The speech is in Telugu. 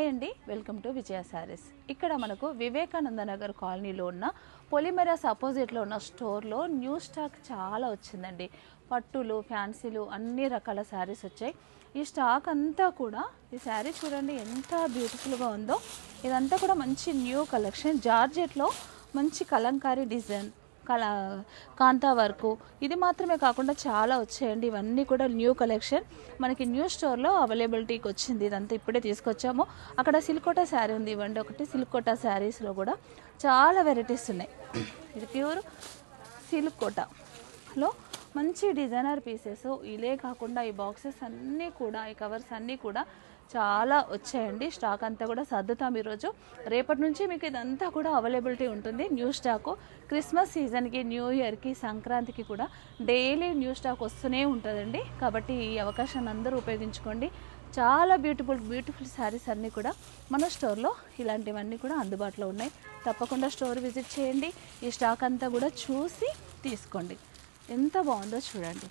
హాయ్ అండి, వెల్కమ్ టు విజయ శారీస్. ఇక్కడ మనకు వివేకానంద నగర్ కాలనీలో ఉన్న పొలిమెరాస్ అపోజిట్లో ఉన్న స్టోర్లో న్యూ స్టాక్ చాలా వచ్చిందండి. పట్టులు, ఫ్యాన్సీలు అన్ని రకాల శారీస్ వచ్చాయి. ఈ స్టాక్ అంతా కూడా, ఈ శారీ చూడండి ఎంత బ్యూటిఫుల్గా ఉందో. ఇదంతా కూడా మంచి న్యూ కలెక్షన్. జార్జెట్లో మంచి కలంకారీ డిజైన్, కాంతా వర్కు, ఇది మాత్రమే కాకుండా చాలా వచ్చాయండి. ఇవన్నీ కూడా న్యూ కలెక్షన్ మనకి న్యూ స్టోర్లో అవైలబిలిటీకి వచ్చింది. ఇదంతా ఇప్పుడే తీసుకొచ్చాము. అక్కడ సిల్కోటా శారీ ఉంది, ఇవ్వండి ఒకటి. సిల్కోటా శారీస్లో కూడా చాలా వెరైటీస్ ఉన్నాయి. ఇది ప్యూర్ సిల్కోటాలో మంచి డిజైనర్ పీసెస్. ఇదే కాకుండా ఈ బాక్సెస్ అన్నీ కూడా, ఈ కవర్స్ అన్నీ కూడా చాలా వచ్చాయండి. స్టాక్ అంతా కూడా సర్దుతాం ఈరోజు. రేపటి నుంచి మీకు ఇదంతా కూడా అవైలబిలిటీ ఉంటుంది. న్యూ స్టాకు క్రిస్మస్ సీజన్కి, న్యూ ఇయర్కి, సంక్రాంతికి కూడా డైలీ న్యూ స్టాక్ వస్తూనే ఉంటుందండి. కాబట్టి ఈ అవకాశాన్ని అందరూ ఉపయోగించుకోండి. చాలా బ్యూటిఫుల్ శారీస్ అన్నీ కూడా మన స్టోర్లో ఇలాంటివన్నీ కూడా అందుబాటులో ఉన్నాయి. తప్పకుండా స్టోర్ విజిట్ చేయండి. ఈ స్టాక్ అంతా కూడా చూసి తీసుకోండి. ఎంత బాగుందో చూడండి.